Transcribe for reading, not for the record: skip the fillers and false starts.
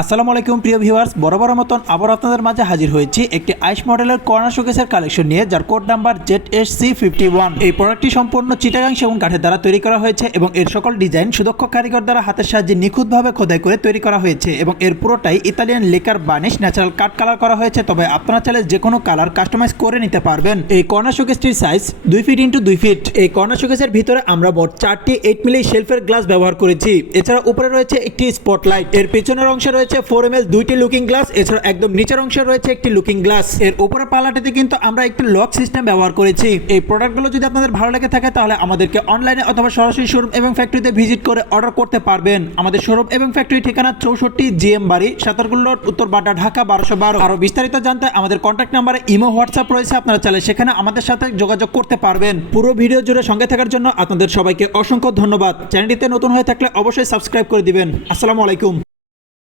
আসসালামু আলাইকুম প্রিয় ভিউয়ার্স, বরাবর মতন আবার আপনাদের মাঝে হাজির হয়েছি একটি আইস মডেলের কর্নার শোকেসের কালেকশন নিয়ে, যার কোড নাম্বার ZSC51। এই প্রোডাক্টটি সম্পূর্ণ চিটাগাং সেগুন কাঠের দ্বারা তৈরি করা হয়েছে এবং এর সকল ডিজাইন সুদক্ষ কারিগর দ্বারা হাতের সাহায্যে নিখুঁতভাবে খোদাই করে তৈরি করা হয়েছে এবং এর পুরোটাই ইতালিয়ান লেকার বার্নিশ ন্যাচারাল কাট কালার করা হয়েছে। তবে আপনারা চাইলে যে কোনো কালার কাস্টমাইজ করে নিতে পারবেন। এই corner শোকেসটির size 2 fit into 2 fit. এই কর্নার শোকেসের ভিতরে আমরা মোট 4টি 8 মিলি শেলফের গ্লাস ব্যবহার করেছি। এছাড়া উপরে রয়েছে একটি স্পটলাইট, এর পেছনের অংশে রয়েছে 4 ml দুইটি লুকিং গ্লাস, এছাড়া একদম নিচের অংশে রয়েছে একটি লুকিং গ্লাস। এর উপরে পাল্লাটিতে কিন্তু আমরা একটি লক সিস্টেম ব্যবহার করেছি। এই প্রোডাক্টগুলো যদি আপনাদের ভালো লেগে থাকে তাহলে আমাদেরকে অনলাইনে অথবা সরাসরি শোরুম এবং ফ্যাক্টরিতে ভিজিট করে অর্ডার করতে পারবেন। আমাদের শোরুম এবং ফ্যাক্টরি ঠিকানা 64 GM বাড়ি, সাতারগুল রোড, উত্তর বাড্ডা, ঢাকা 1212। আরো বিস্তারিত জানতে আমাদের কন্ট্যাক্ট নাম্বারে ইমো, হোয়াটসঅ্যাপ রয়েছে, আপনারা চাইলে সেখানে আমাদের সাথে যোগাযোগ করতে পারবেন। পুরো ভিডিও জুড়ে সঙ্গে থাকার জন্য আপনাদের সবাইকে অসংখ্য ধন্যবাদ। চ্যানেলটিতে নতুন হয়ে থাকলে অবশ্যই সাবস্ক্রাইব করে দিবেন। আসসালামু আলাইকুম।